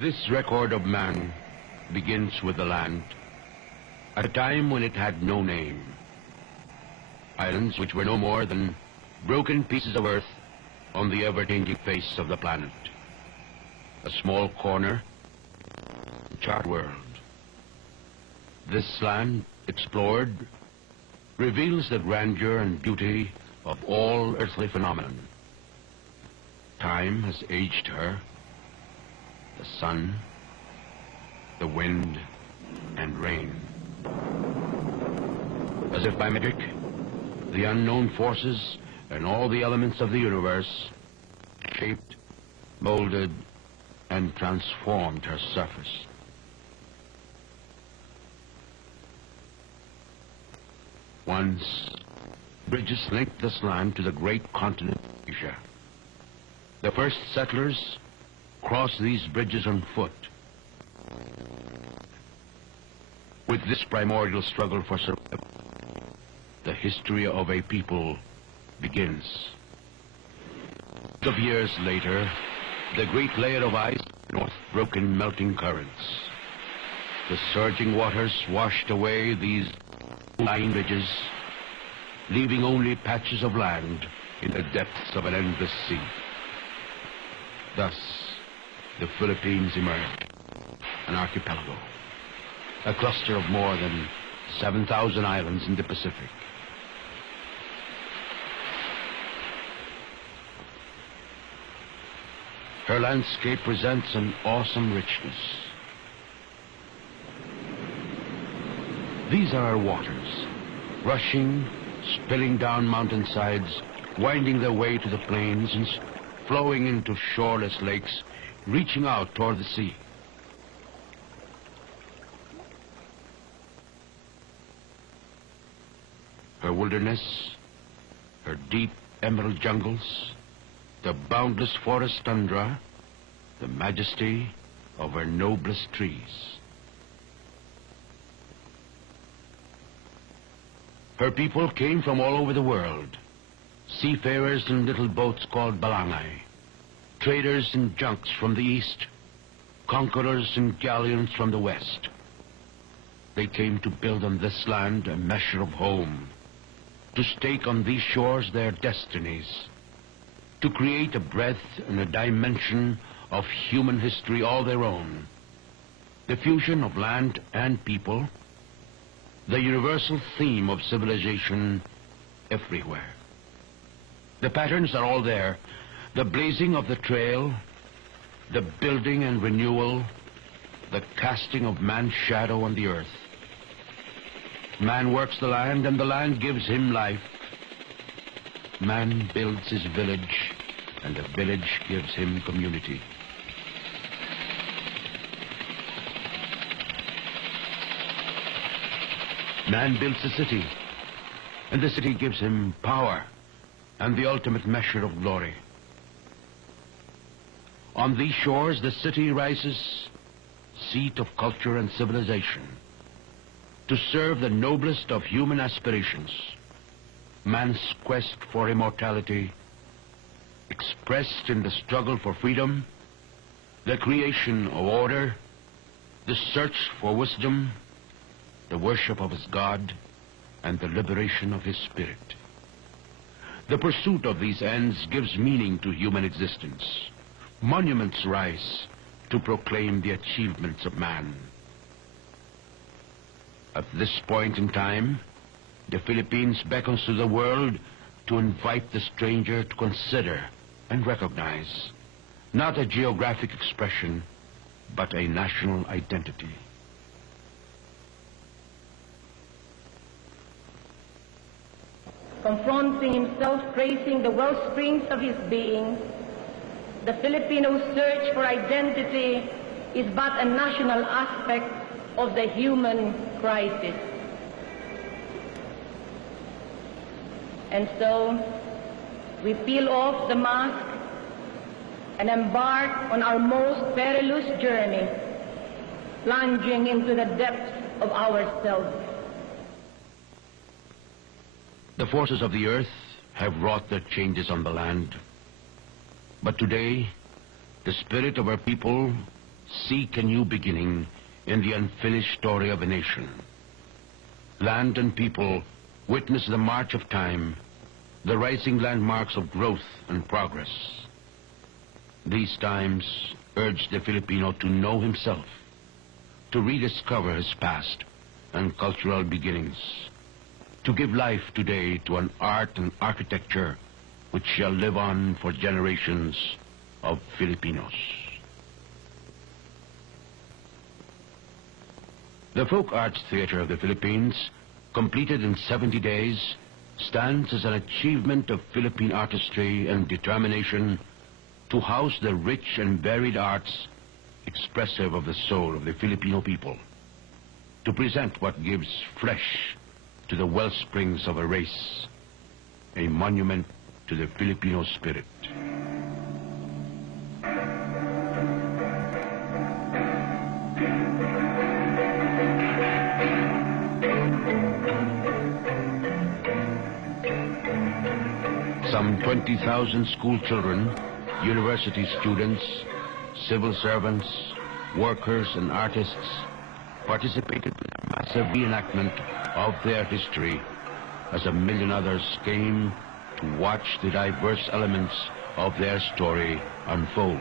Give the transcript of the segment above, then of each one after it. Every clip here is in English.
This record of man begins with the land, at a time when it had no name. Islands which were no more than broken pieces of earth on the ever-changing face of the planet. A small corner, a charred world. This land, explored, reveals the grandeur and beauty of all earthly phenomenon. Time has aged her, the sun, the wind, and rain. As if by magic, the unknown forces and all the elements of the universe shaped, molded, and transformed her surface. Once, bridges linked this land to the great continent of Asia. The first settlers crossed these bridges on foot. With this primordial struggle for survival, the history of a people begins. Of years later, the great layer of ice north broke in melting currents. The surging waters washed away these line ridges, leaving only patches of land in the depths of an endless sea. Thus, the Philippines emerged, an archipelago, a cluster of more than 7,000 islands in the Pacific. Her landscape presents an awesome richness. These are our waters, rushing, spilling down mountainsides, winding their way to the plains and flowing into shoreless lakes, reaching out toward the sea. Her wilderness, her deep emerald jungles, the boundless forest tundra, the majesty of her noblest trees. Her people came from all over the world, seafarers in little boats called balangay, traders in junks from the east, conquerors in galleons from the west. They came to build on this land a measure of home, to stake on these shores their destinies, to create a breadth and a dimension of human history all their own, the fusion of land and people, the universal theme of civilization everywhere. The patterns are all there, the blazing of the trail, the building and renewal, the casting of man's shadow on the earth. Man works the land and the land gives him life. Man builds his village and the village gives him community. Man builds a city, and the city gives him power and the ultimate measure of glory. On these shores, the city rises, seat of culture and civilization, to serve the noblest of human aspirations, man's quest for immortality, expressed in the struggle for freedom, the creation of order, the search for wisdom, the worship of his God, and the liberation of his spirit. The pursuit of these ends gives meaning to human existence. Monuments rise to proclaim the achievements of man. At this point in time, the Philippines beckons to the world to invite the stranger to consider and recognize not a geographic expression, but a national identity. Confronting himself, tracing the wellsprings of his being, the Filipino search for identity is but a national aspect of the human crisis. And so, we peel off the mask and embark on our most perilous journey, plunging into the depths of ourselves. The forces of the earth have wrought their changes on the land. But today, the spirit of our people seek a new beginning in the unfinished story of a nation. Land and people witness the march of time, the rising landmarks of growth and progress. These times urge the Filipino to know himself, to rediscover his past and cultural beginnings, to give life today to an art and architecture which shall live on for generations of Filipinos. The Folk Arts Theater of the Philippines, completed in 70 days, stands as an achievement of Philippine artistry and determination to house the rich and varied arts expressive of the soul of the Filipino people, to present what gives flesh to the wellsprings of a race, a monument to the Filipino spirit. Some 20,000 school children, university students, civil servants, workers, and artists participated in a massive reenactment of their history as a million others came to watch the diverse elements of their story unfold.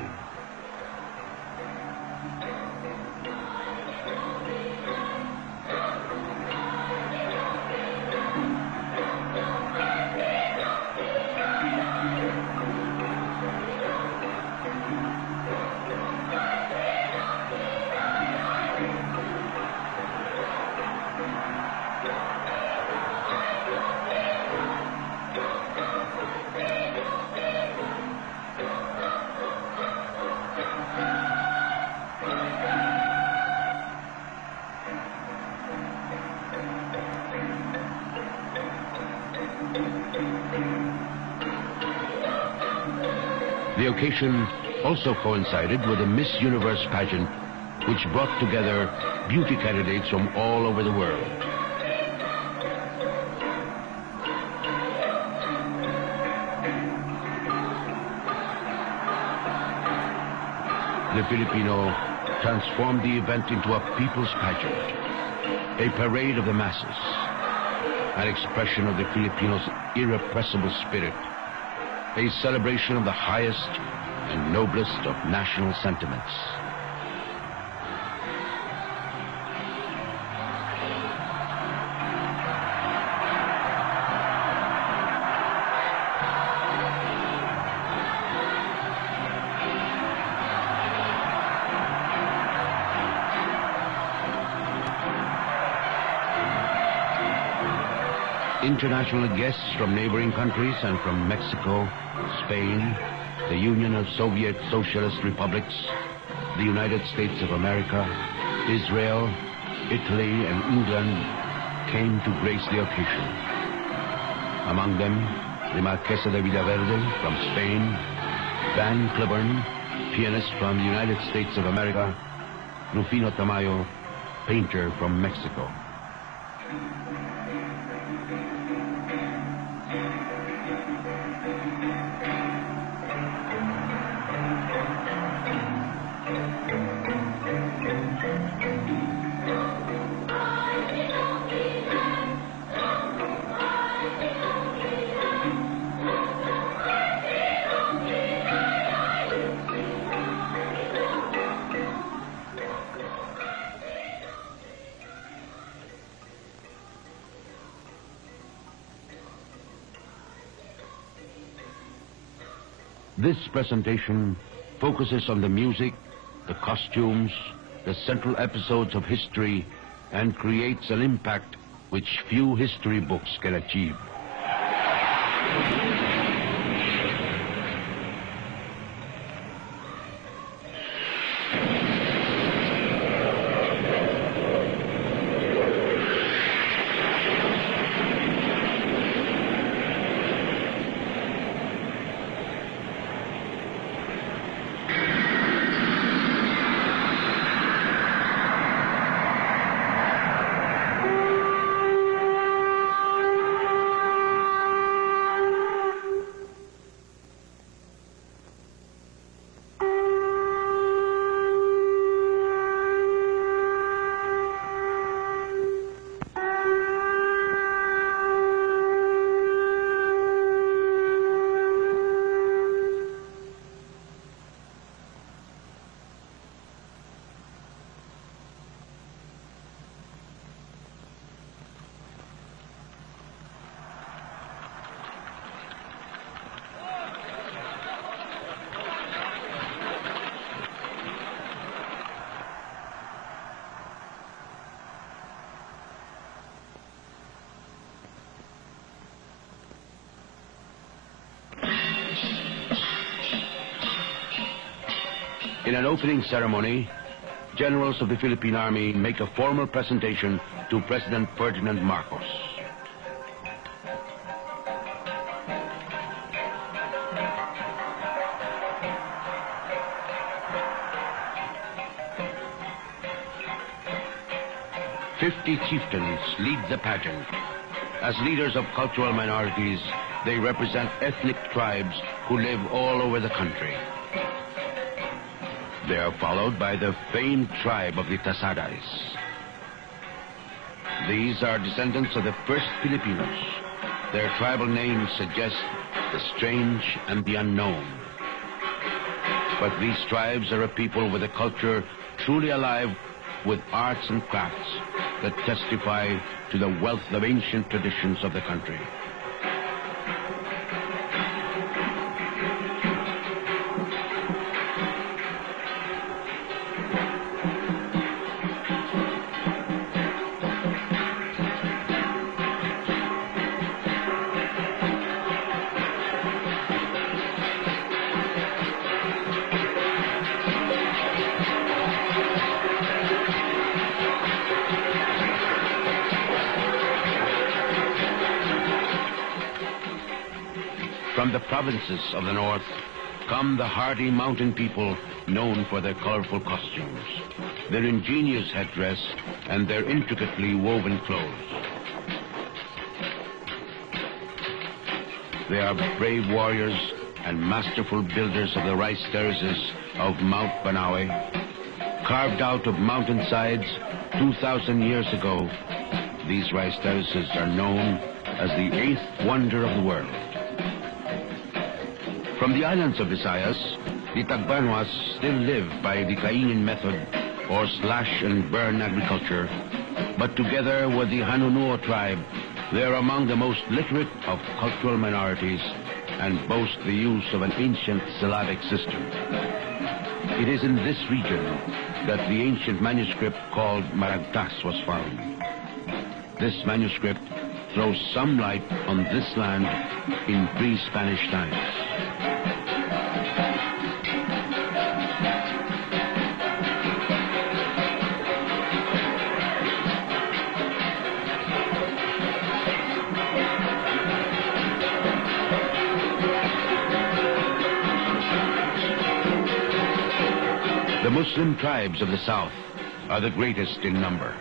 The occasion also coincided with the Miss Universe pageant, which brought together beauty candidates from all over the world. The Filipino transformed the event into a people's pageant, a parade of the masses, an expression of the Filipinos' irrepressible spirit, a celebration of the highest and noblest of national sentiments. International guests from neighboring countries and from Mexico, Spain, the Union of Soviet Socialist Republics, the United States of America, Israel, Italy, and England came to grace the occasion. Among them, the Marquesa de Villaverde from Spain, Van Cliburn, pianist from the United States of America, Rufino Tamayo, painter from Mexico. This presentation focuses on the music, the costumes, the central episodes of history, and creates an impact which few history books can achieve. In an opening ceremony, generals of the Philippine Army make a formal presentation to President Ferdinand Marcos. "50 chieftains lead the pageant. As leaders of cultural minorities, they represent ethnic tribes who live all over the country. They are followed by the famed tribe of the Tasadas. These are descendants of the first Filipinos. Their tribal names suggest the strange and the unknown. But these tribes are a people with a culture truly alive with arts and crafts that testify to the wealth of ancient traditions of the country." From the provinces of the north come the hardy mountain people known for their colorful costumes, their ingenious headdress, and their intricately woven clothes. They are brave warriors and masterful builders of the rice terraces of Mount Banawe, carved out of mountainsides 2,000 years ago. These rice terraces are known as the 8th wonder of the world. From the islands of Visayas, the Tagbanuas still live by the kaingin method, or slash and burn agriculture, but together with the Hanunuo tribe, they are among the most literate of cultural minorities and boast the use of an ancient syllabic system. It is in this region that the ancient manuscript called Maragtas was found. This manuscript throws some light on this land in pre-Spanish times. The Muslim tribes of the south are the greatest in number.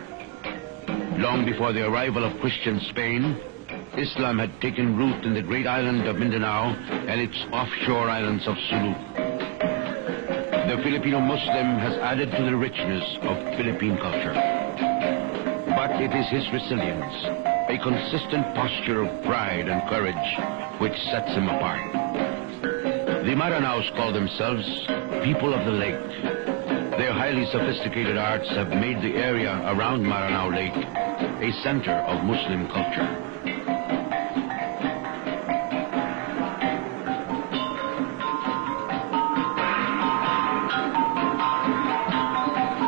Long before the arrival of Christian Spain, Islam had taken root in the great island of Mindanao and its offshore islands of Sulu. The Filipino Muslim has added to the richness of Philippine culture. But it is his resilience, a consistent posture of pride and courage, which sets him apart. The Maranaos call themselves people of the lake. Their highly sophisticated arts have made the area around Maranao Lake a center of Muslim culture.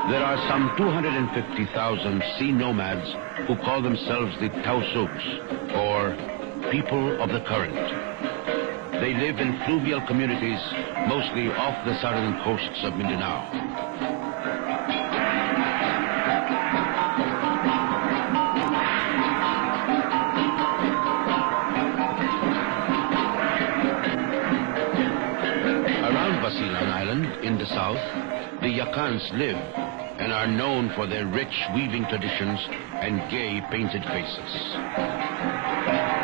There are some 250,000 sea nomads who call themselves the Tausuks, or people of the current. They live in fluvial communities, mostly off the southern coasts of Mindanao. In the south, the Yakans live and are known for their rich weaving traditions and gay painted faces.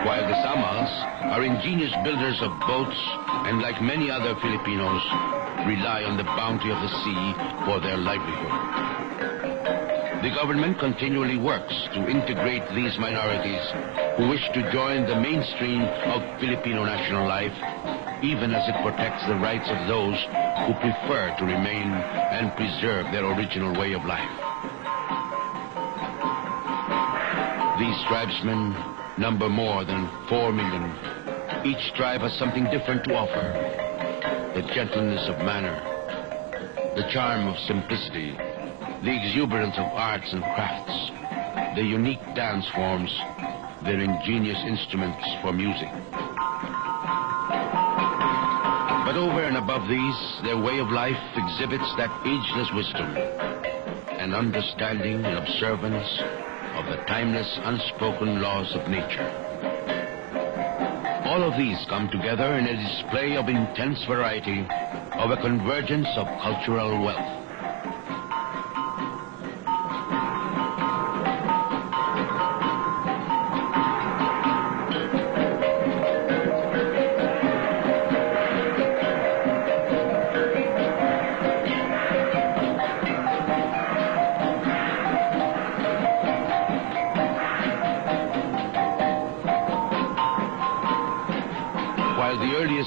While the Samals are ingenious builders of boats and, like many other Filipinos, rely on the bounty of the sea for their livelihood. The government continually works to integrate these minorities who wish to join the mainstream of Filipino national life, even as it protects the rights of those who prefer to remain and preserve their original way of life. These tribesmen number more than 4 million. Each tribe has something different to offer. The gentleness of manner, the charm of simplicity, the exuberance of arts and crafts, the unique dance forms, their ingenious instruments for music. But But over and above these, their way of life exhibits that ageless wisdom and understanding and observance of the timeless, unspoken laws of nature. All of these come together in a display of intense variety, of a convergence of cultural wealth.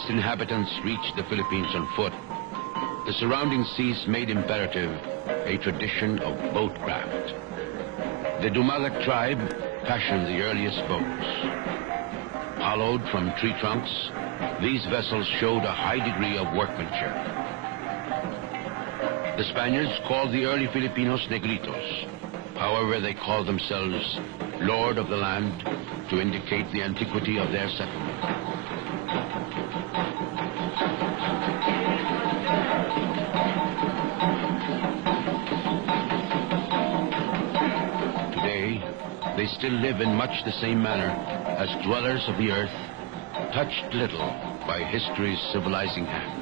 Inhabitants reached the Philippines on foot, the surrounding seas made imperative a tradition of boatcraft. The Dumagat tribe fashioned the earliest boats. Hollowed from tree trunks, these vessels showed a high degree of workmanship. The Spaniards called the early Filipinos negritos. However, they called themselves Lord of the Land to indicate the antiquity of their settlement. They still live in much the same manner as dwellers of the earth, touched little by history's civilizing hand.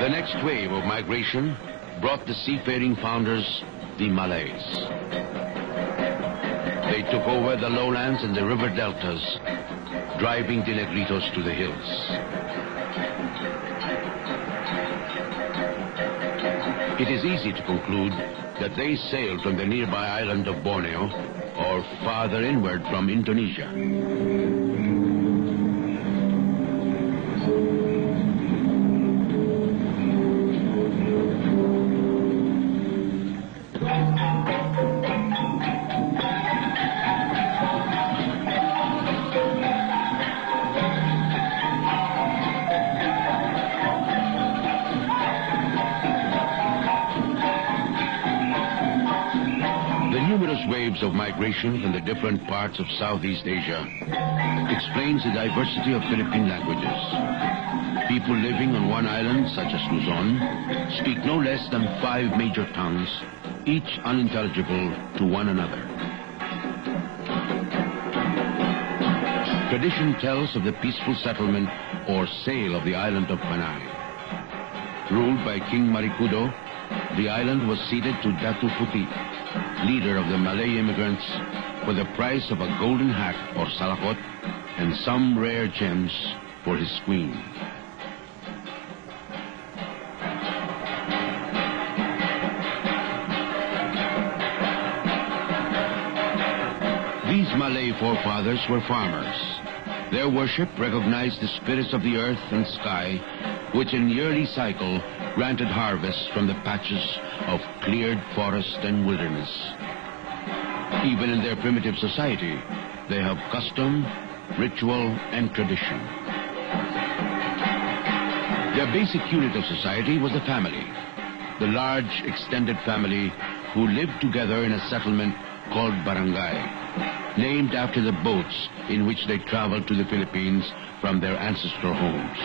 The next wave of migration brought the seafaring founders, the Malays. They took over the lowlands and the river deltas, driving the negritos to the hills. It is easy to conclude that they sailed from the nearby island of Borneo or farther inward from Indonesia. Of migration from the different parts of Southeast Asia explains the diversity of Philippine languages. People living on one island, such as Luzon, speak no less than 5 major tongues, each unintelligible to one another. Tradition tells of the peaceful settlement or sale of the island of Panay. Ruled by King Marikudo, the island was ceded to Datu Puti, leader of the Malay immigrants, for the price of a golden hat or salakot and some rare gems for his queen. These Malay forefathers were farmers. Their worship recognized the spirits of the earth and sky, which in yearly cycle granted harvests from the patches of cleared forest and wilderness. Even in their primitive society, they have custom, ritual, and tradition. Their basic unit of society was the family, the large extended family who lived together in a settlement called barangay, named after the boats in which they traveled to the Philippines from their ancestral homes.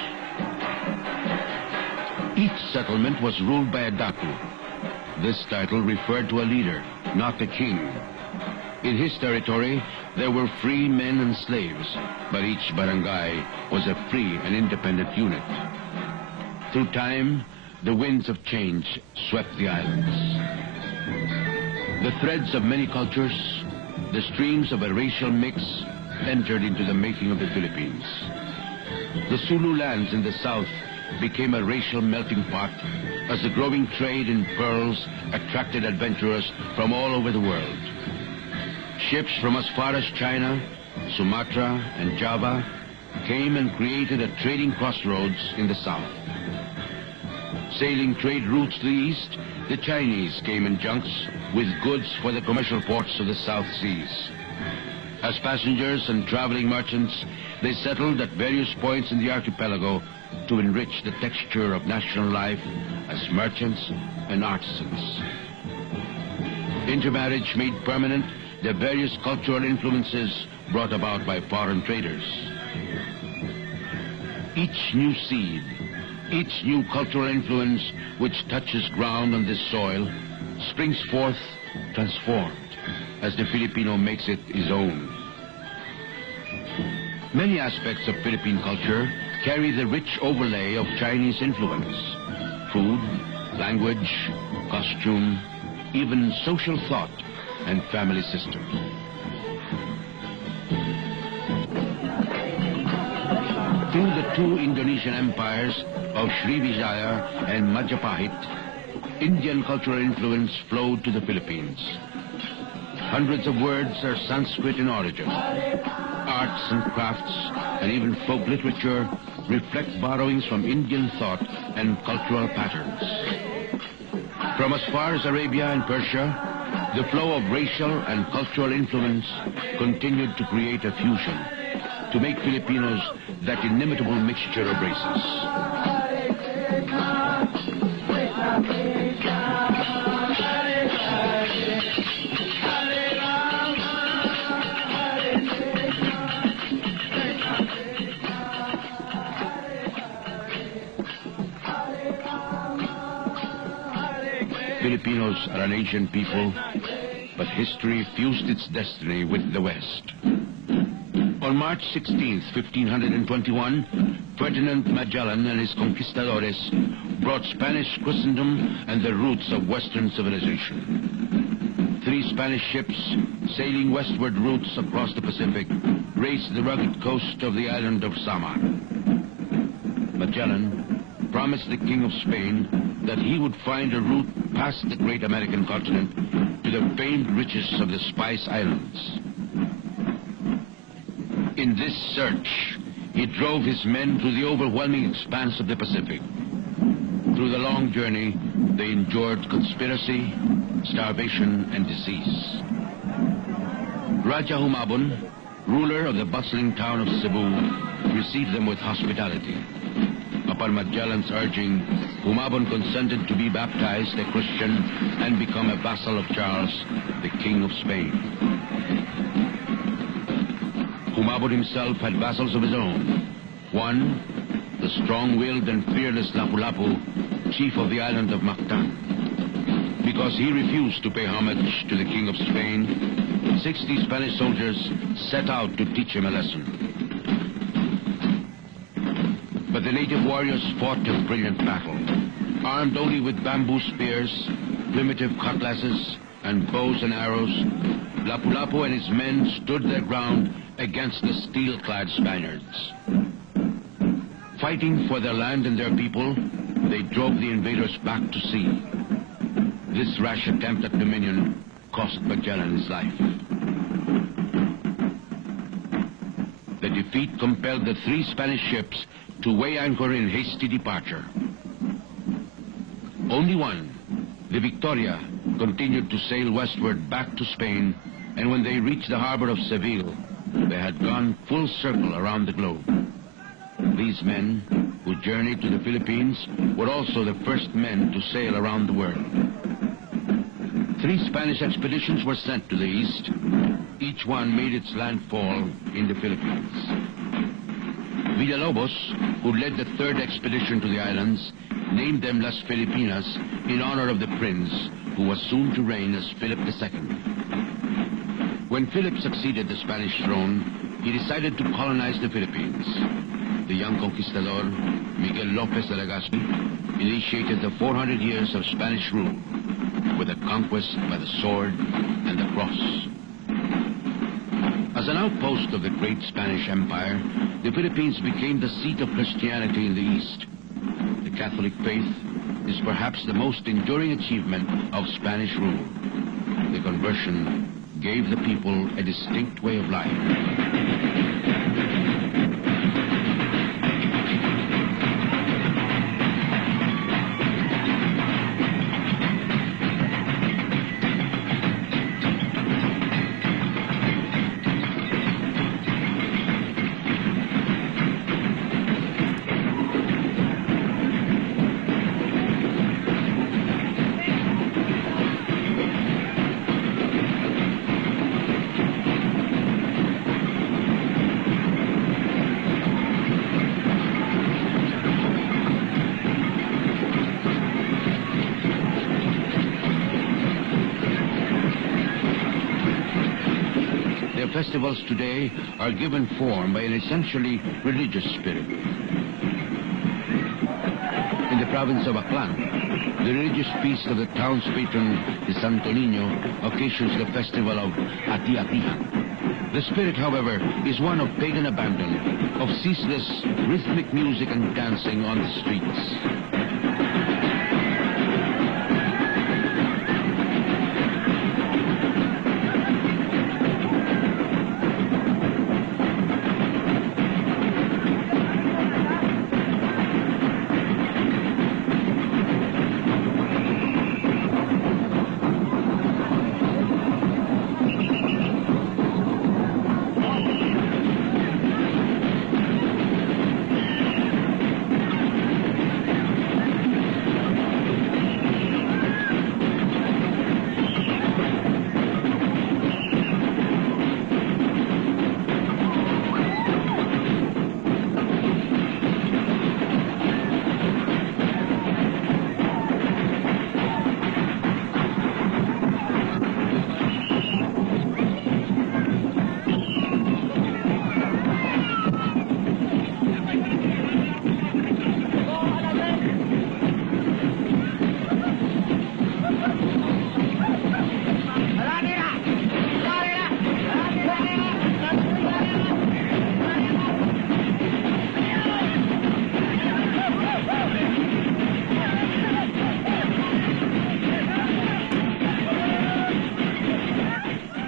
Each settlement was ruled by a datu. This title referred to a leader, not the king. In his territory, there were free men and slaves, but each barangay was a free and independent unit. Through time, the winds of change swept the islands. The threads of many cultures, the streams of a racial mix, entered into the making of the Philippines. The Sulu lands in the south became a racial melting pot as the growing trade in pearls attracted adventurers from all over the world. Ships from as far as China, Sumatra, and Java came and created a trading crossroads in the south. Sailing trade routes to the east, the Chinese came in junks with goods for the commercial ports of the South Seas. As passengers and traveling merchants, they settled at various points in the archipelago to enrich the texture of national life as merchants and artisans. Intermarriage made permanent the various cultural influences brought about by foreign traders. Each new seed, each new cultural influence which touches ground on this soil springs forth transformed as the Filipino makes it his own. Many aspects of Philippine culture carry the rich overlay of Chinese influence. Food, language, costume, even social thought and family system. Through the two Indonesian empires of Srivijaya and Majapahit, Indian cultural influence flowed to the Philippines. Hundreds of words are Sanskrit in origin. Arts and crafts, and even folk literature reflect borrowings from Indian thought and cultural patterns. From as far as Arabia and Persia, the flow of racial and cultural influence continued to create a fusion, to make Filipinos that inimitable mixture of races. Filipinos are an ancient people, but history fused its destiny with the West. On March 16, 1521, Ferdinand Magellan and his conquistadores brought Spanish Christendom and the roots of Western civilization. 3 Spanish ships, sailing westward routes across the Pacific, raced the rugged coast of the island of Samar. Magellan promised the King of Spain that he would find a route past the great American continent to the famed riches of the Spice Islands. In this search, he drove his men through the overwhelming expanse of the Pacific. Through the long journey, they endured conspiracy, starvation, and disease. Raja Humabon, ruler of the bustling town of Cebu, received them with hospitality. Upon Magellan's urging, Humabon consented to be baptized a Christian and become a vassal of Charles, the King of Spain. Humabon himself had vassals of his own. One, the strong-willed and fearless Lapu-Lapu, chief of the island of Mactan. Because he refused to pay homage to the King of Spain, 60 Spanish soldiers set out to teach him a lesson. But the native warriors fought a brilliant battle. Armed only with bamboo spears, primitive cutlasses, and bows and arrows, Lapu-Lapu and his men stood their ground against the steel-clad Spaniards. Fighting for their land and their people, they drove the invaders back to sea. This rash attempt at dominion cost Magellan his life. The defeat compelled the 3 Spanish ships to weigh anchor in hasty departure. Only one, the Victoria, continued to sail westward back to Spain, and when they reached the harbor of Seville, they had gone full circle around the globe. These men, who journeyed to the Philippines, were also the first men to sail around the world. 3 Spanish expeditions were sent to the east. Each one made its landfall in the Philippines. Villalobos, who led the 3rd expedition to the islands, named them Las Filipinas in honor of the prince who was soon to reign as Philip II. When Philip succeeded the Spanish throne, he decided to colonize the Philippines. The young conquistador, Miguel Lopez de Legazpi, initiated the 400 years of Spanish rule. with the conquest by the sword and the cross. As an outpost of the great Spanish Empire, the Philippines became the seat of Christianity in the East. The Catholic faith is perhaps the most enduring achievement of Spanish rule. The conversion gave the people a distinct way of life. Festivals today are given form by an essentially religious spirit. In the province of Aklan, the religious feast of the town's patron, the Santo Niño, occasions the festival of ati-atihan. The spirit, however, is one of pagan abandon, of ceaseless rhythmic music and dancing on the streets.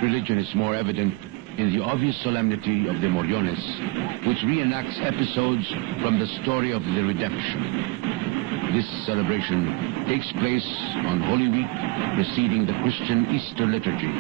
Religion is more evident in the obvious solemnity of the Moriones, which reenacts episodes from the story of the redemption. This celebration takes place on Holy Week preceding the Christian Easter liturgy.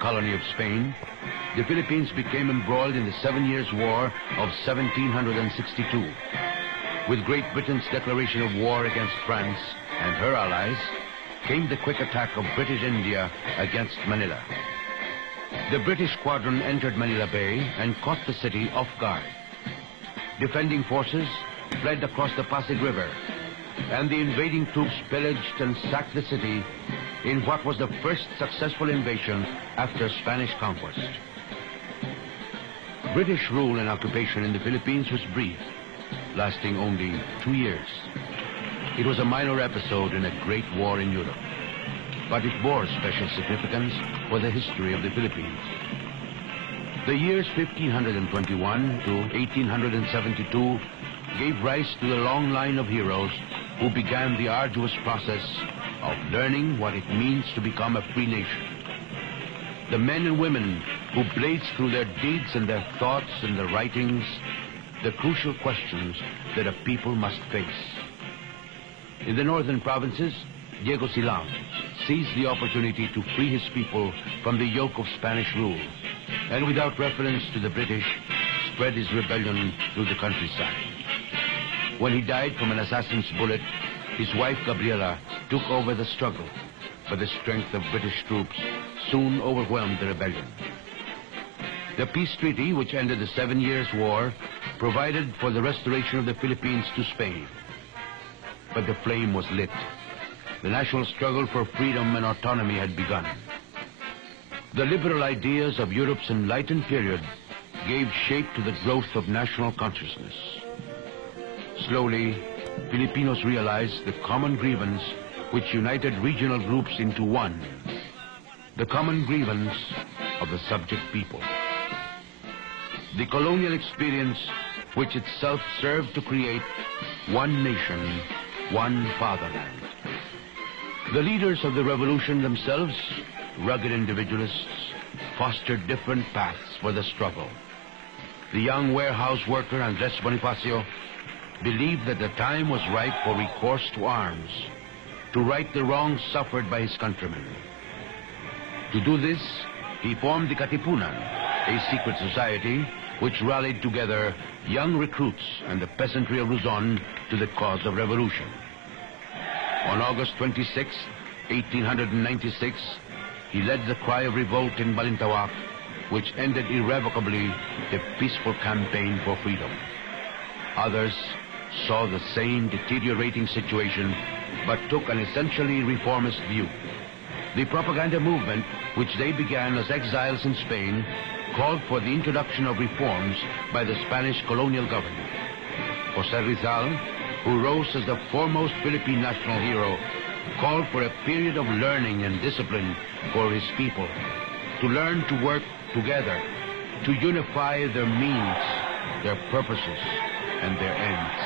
Colony of Spain, the Philippines became embroiled in the 7 Years' War of 1762. With Great Britain's declaration of war against France and her allies, came the quick attack of British India against Manila. The British squadron entered Manila Bay and caught the city off guard. Defending forces fled across the Pasig River, and the invading troops pillaged and sacked the city in what was the first successful invasion after Spanish conquest. British rule and occupation in the Philippines was brief, lasting only 2 years. It was a minor episode in a great war in Europe, but it bore special significance for the history of the Philippines. The years 1521 to 1872 gave rise to the long line of heroes who began the arduous process of learning what it means to become a free nation. The men and women who blazed through their deeds and their thoughts and their writings the crucial questions that a people must face. In the northern provinces, Diego Silang seized the opportunity to free his people from the yoke of Spanish rule. and without reference to the British, spread his rebellion through the countryside. When he died from an assassin's bullet, his wife Gabriela took over the struggle, but the strength of British troops soon overwhelmed the rebellion. The peace treaty, which ended the 7 Years' War, provided for the restoration of the Philippines to Spain. But the flame was lit. The national struggle for freedom and autonomy had begun. The liberal ideas of Europe's enlightened period gave shape to the growth of national consciousness. Slowly, Filipinos realized the common grievance which united regional groups into one, the common grievance of the subject people. The colonial experience which itself served to create one nation, one fatherland. The leaders of the revolution themselves, rugged individualists, fostered different paths for the struggle. The young warehouse worker Andres Bonifacio believed that the time was ripe for recourse to arms, to right the wrongs suffered by his countrymen. To do this, he formed the Katipunan, a secret society which rallied together young recruits and the peasantry of Luzon to the cause of revolution. On August 26, 1896, he led the cry of revolt in Balintawak, which ended irrevocably the peaceful campaign for freedom. Others saw the same deteriorating situation, but took an essentially reformist view. The propaganda movement, which they began as exiles in Spain, called for the introduction of reforms by the Spanish colonial government. José Rizal, who rose as the foremost Philippine national hero, called for a period of learning and discipline for his people, to learn to work together, to unify their means, their purposes, and their ends.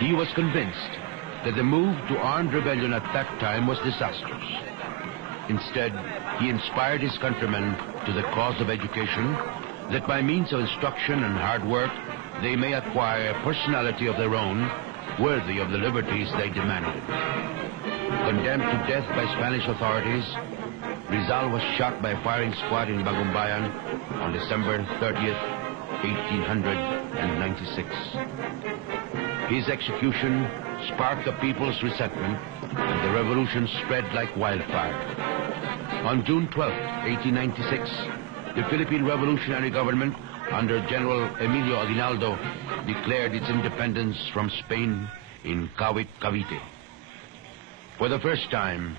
He was convinced that the move to armed rebellion at that time was disastrous. Instead, he inspired his countrymen to the cause of education, that by means of instruction and hard work, they may acquire a personality of their own, worthy of the liberties they demanded. Condemned to death by Spanish authorities, Rizal was shot by a firing squad in Bagumbayan on December 30th, 1896. His execution sparked the people's resentment, and the revolution spread like wildfire. On June 12, 1896, the Philippine Revolutionary Government, under General Emilio Aguinaldo, declared its independence from Spain in Kawit, Cavite. For the first time,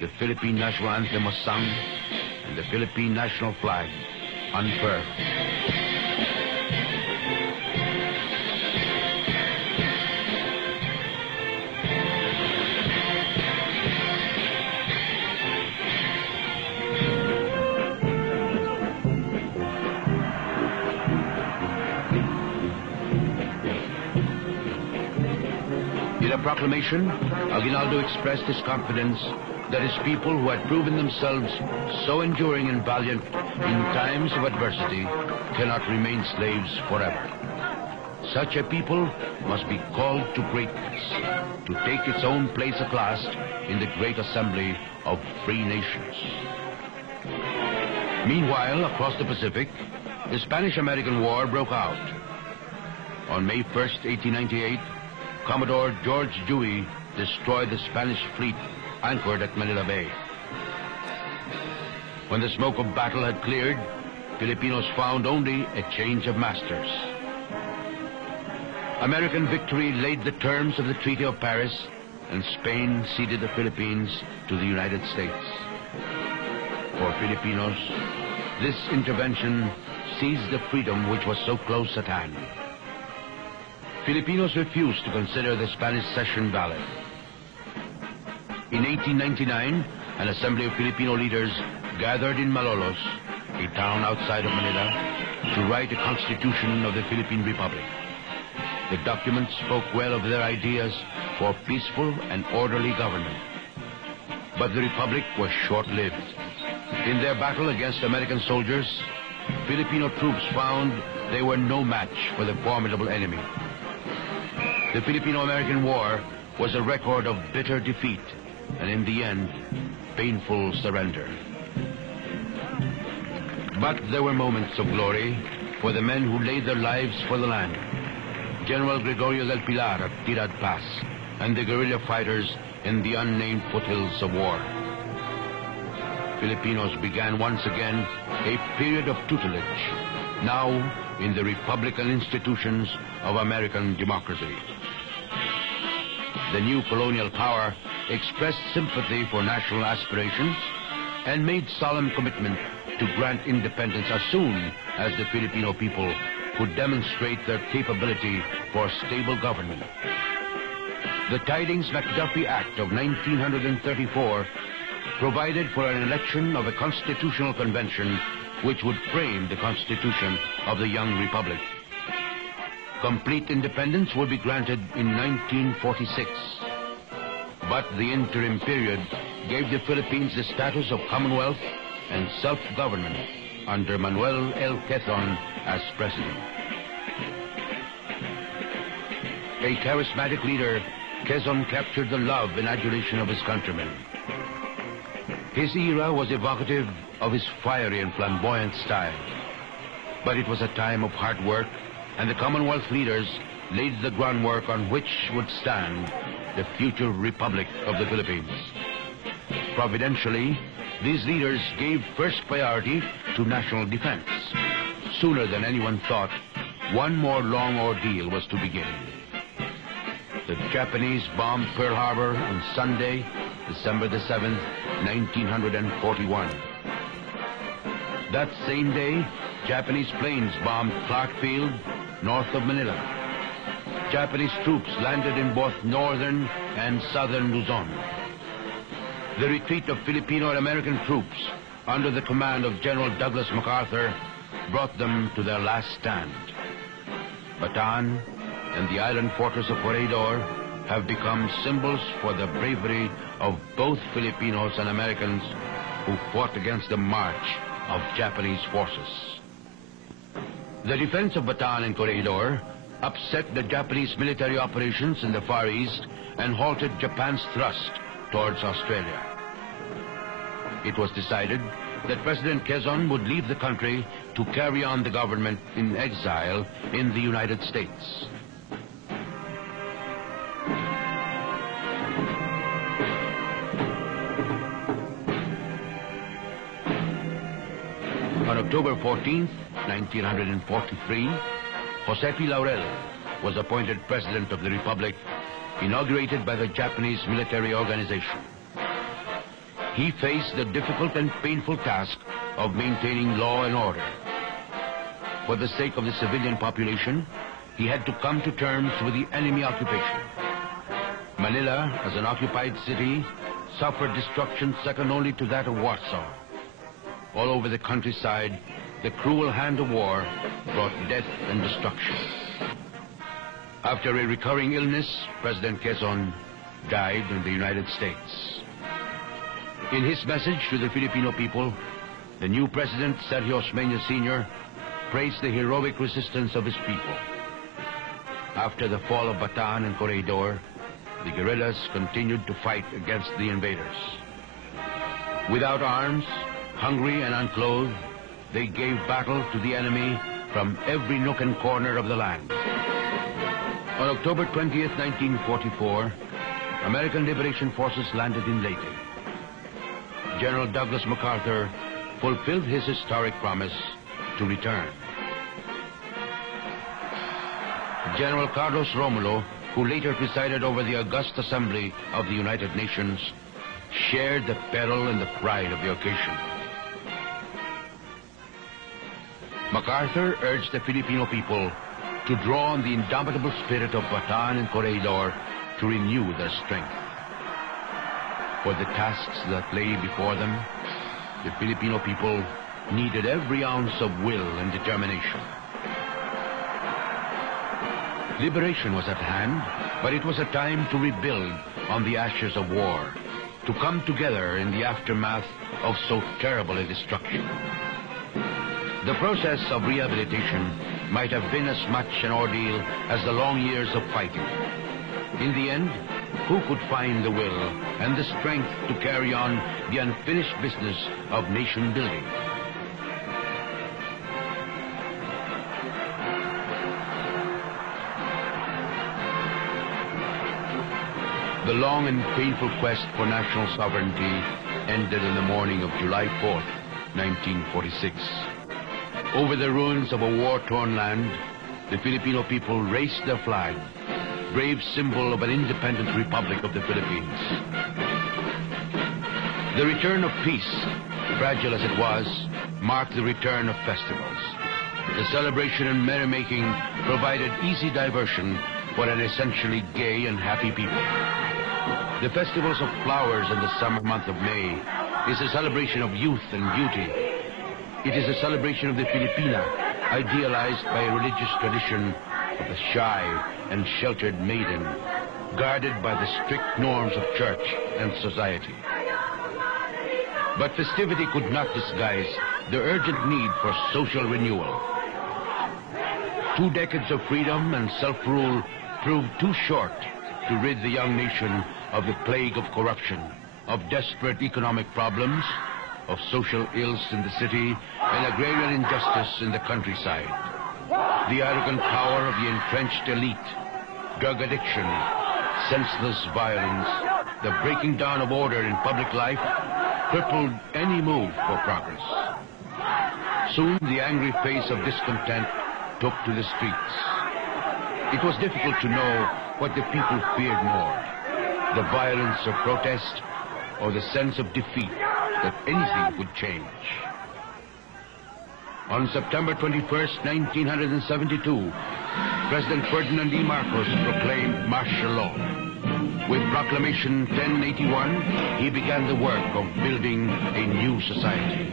the Philippine national anthem was sung, and the Philippine national flag unfurled. In a proclamation, Aguinaldo expressed his confidence that his people, who had proven themselves so enduring and valiant in times of adversity, cannot remain slaves forever. Such a people must be called to greatness, to take its own place at last in the great assembly of free nations. Meanwhile, across the Pacific, the Spanish-American War broke out. On May 1st, 1898, Commodore George Dewey destroyed the Spanish fleet anchored at Manila Bay. When the smoke of battle had cleared, Filipinos found only a change of masters. American victory laid the terms of the Treaty of Paris, and Spain ceded the Philippines to the United States. For Filipinos, this intervention seized the freedom which was so close at hand. Filipinos refused to consider the Spanish cession valid. In 1899, an assembly of Filipino leaders gathered in Malolos, a town outside of Manila, to write a constitution of the Philippine Republic. The document spoke well of their ideas for peaceful and orderly government. But the Republic was short-lived. In their battle against American soldiers, Filipino troops found they were no match for the formidable enemy. The Filipino-American War was a record of bitter defeat, and in the end, painful surrender. But there were moments of glory for the men who laid their lives for the land. General Gregorio del Pilar at Tirad Pass and the guerrilla fighters in the unnamed foothills of war. Filipinos began once again a period of tutelage, now in the republican institutions of American democracy. The new colonial power expressed sympathy for national aspirations and made solemn commitment to grant independence as soon as the Filipino people could demonstrate their capability for stable government. The Tidings-McDuffie Act of 1934 provided for an election of a constitutional convention which would frame the constitution of the young republic. Complete independence would be granted in 1946. But the interim period gave the Philippines the status of Commonwealth and self-government under Manuel L. Quezon as president. A charismatic leader, Quezon captured the love and adulation of his countrymen. His era was evocative of his fiery and flamboyant style. But it was a time of hard work, and the Commonwealth leaders laid the groundwork on which would stand the future Republic of the Philippines. Providentially, these leaders gave first priority to national defense. Sooner than anyone thought, one more long ordeal was to begin. The Japanese bombed Pearl Harbor on Sunday, December the 7th, 1941. That same day, Japanese planes bombed Clark Field, north of Manila. Japanese troops landed in both northern and southern Luzon. The retreat of Filipino and American troops under the command of General Douglas MacArthur brought them to their last stand. Bataan and the island fortress of Corregidor have become symbols for the bravery of both Filipinos and Americans who fought against the march of Japanese forces. The defense of Bataan and Corregidor upset the Japanese military operations in the Far East and halted Japan's thrust towards Australia. It was decided that President Quezon would leave the country to carry on the government in exile in the United States. On October 14th, 1943, Jose P. Laurel was appointed President of the Republic, inaugurated by the Japanese military organization. He faced the difficult and painful task of maintaining law and order. For the sake of the civilian population, he had to come to terms with the enemy occupation. Manila, as an occupied city, suffered destruction second only to that of Warsaw. All over the countryside, the cruel hand of war brought death and destruction. After a recurring illness, President Quezon died in the United States. In his message to the Filipino people, the new President, Sergio Osmeña Sr., praised the heroic resistance of his people. After the fall of Bataan and Corregidor, the guerrillas continued to fight against the invaders. Without arms, hungry and unclothed, they gave battle to the enemy from every nook and corner of the land. On October 20th, 1944, American Liberation Forces landed in Leyte. General Douglas MacArthur fulfilled his historic promise to return. General Carlos Romulo, who later presided over the august assembly of the United Nations, shared the peril and the pride of the occasion. MacArthur urged the Filipino people to draw on the indomitable spirit of Bataan and Corregidor to renew their strength. For the tasks that lay before them, the Filipino people needed every ounce of will and determination. Liberation was at hand, but it was a time to rebuild on the ashes of war, to come together in the aftermath of so terrible a destruction. The process of rehabilitation might have been as much an ordeal as the long years of fighting. In the end, who could find the will and the strength to carry on the unfinished business of nation building? The long and painful quest for national sovereignty ended on the morning of July 4th, 1946. Over the ruins of a war-torn land, the Filipino people raised their flag, brave symbol of an independent republic of the Philippines. The return of peace, fragile as it was, marked the return of festivals. The celebration and merrymaking provided easy diversion for an essentially gay and happy people. The festivals of flowers in the summer month of May is a celebration of youth and beauty. It is a celebration of the Filipina, idealized by a religious tradition of the shy and sheltered maiden, guarded by the strict norms of church and society. But festivity could not disguise the urgent need for social renewal. 2 decades of freedom and self-rule proved too short to rid the young nation of the plague of corruption, of desperate economic problems, of social ills in the city, and agrarian injustice in the countryside. The arrogant power of the entrenched elite, drug addiction, senseless violence, the breaking down of order in public life crippled any move for progress. Soon the angry face of discontent took to the streets. It was difficult to know what the people feared more, the violence of protest or the sense of defeat that anything would change. On September 21st, 1972, President Ferdinand Marcos proclaimed martial law. With Proclamation 1081, he began the work of building a new society.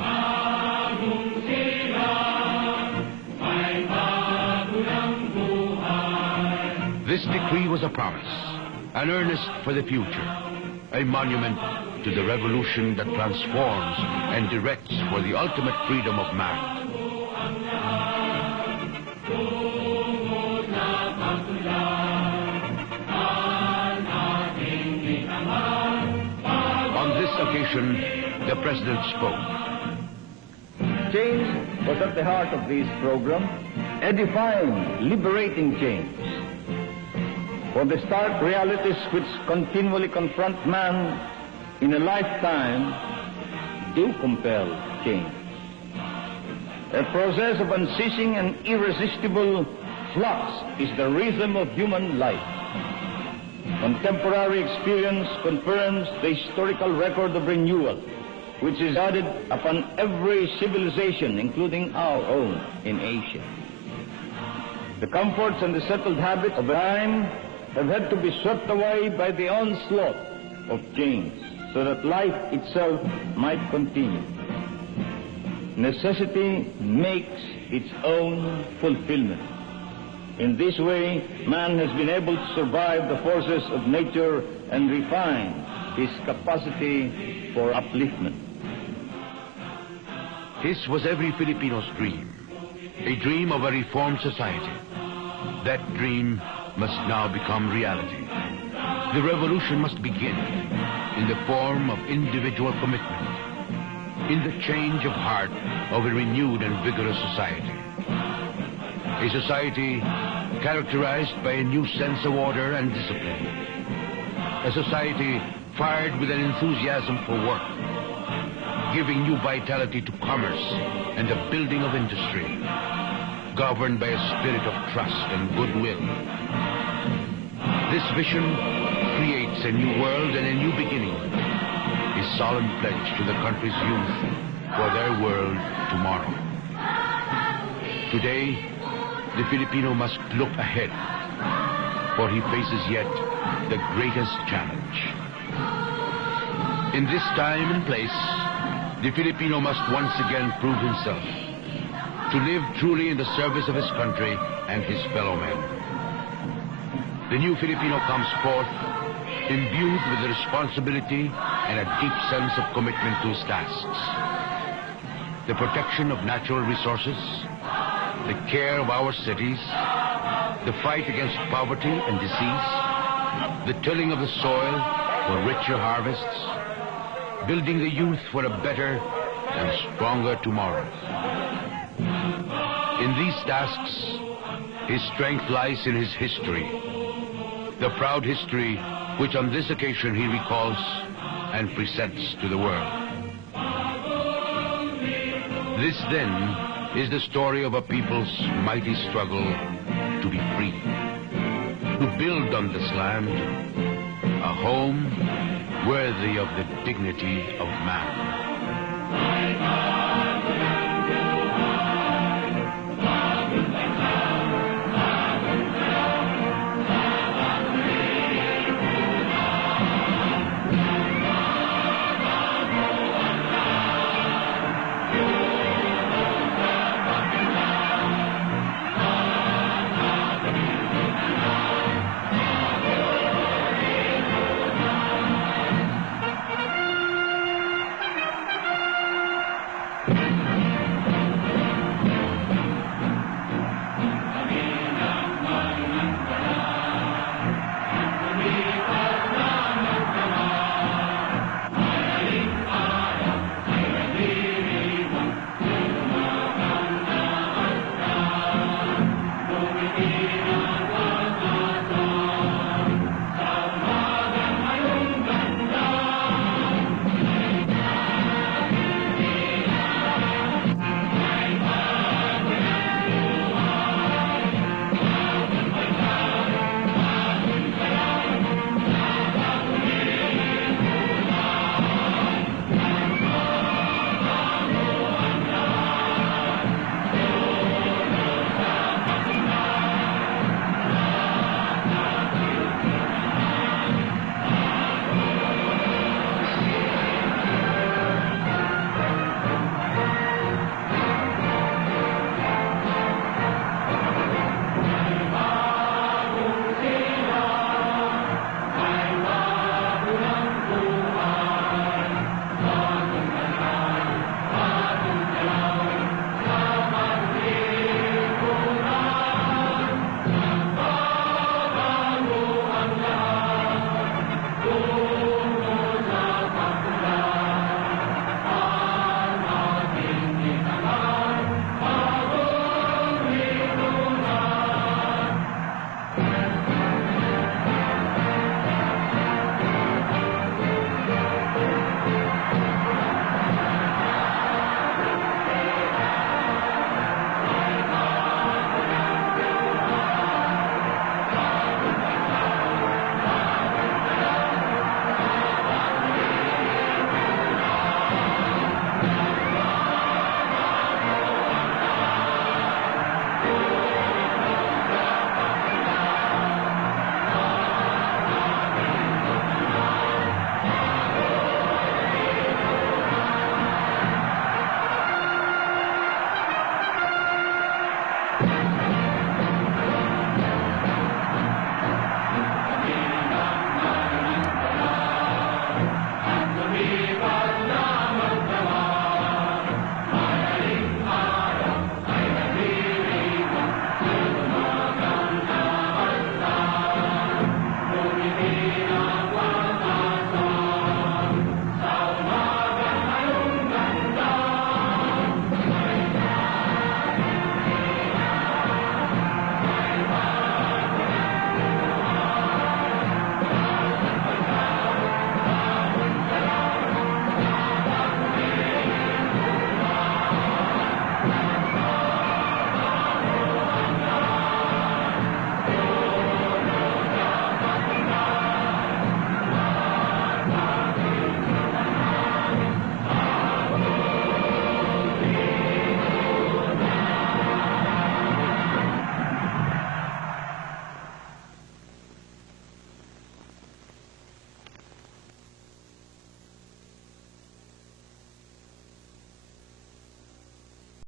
This decree was a promise, an earnest for the future, a monument to the revolution that transforms and directs for the ultimate freedom of man. On this occasion, the President spoke. Change was at the heart of this program, edifying, liberating change. For the stark realities which continually confront man in a lifetime do compel change. A process of unceasing and irresistible flux is the rhythm of human life. Contemporary experience confirms the historical record of renewal, which is added upon every civilization, including our own in Asia. The comforts and the settled habits of time have had to be swept away by the onslaught of change, so that life itself might continue. Necessity makes its own fulfillment. In this way, man has been able to survive the forces of nature and refine his capacity for upliftment. This was every Filipino's dream, a dream of a reformed society. That dream must now become reality. The revolution must begin in the form of individual commitment, in the change of heart of a renewed and vigorous society. A society characterized by a new sense of order and discipline. A society fired with an enthusiasm for work, giving new vitality to commerce and the building of industry, governed by a spirit of trust and goodwill. This vision creates a new world and a new beginning, a solemn pledge to the country's youth for their world tomorrow. Today, the Filipino must look ahead, for he faces yet the greatest challenge. In this time and place, the Filipino must once again prove himself, to live truly in the service of his country and his fellow men. The new Filipino comes forth imbued with the responsibility and a deep sense of commitment to his tasks. The protection of natural resources, the care of our cities, the fight against poverty and disease, the tilling of the soil for richer harvests, building the youth for a better and stronger tomorrow. In these tasks, his strength lies in his history, the proud history which on this occasion he recalls and presents to the world. This, then, is the story of a people's mighty struggle to be free, to build on this land a home worthy of the dignity of man.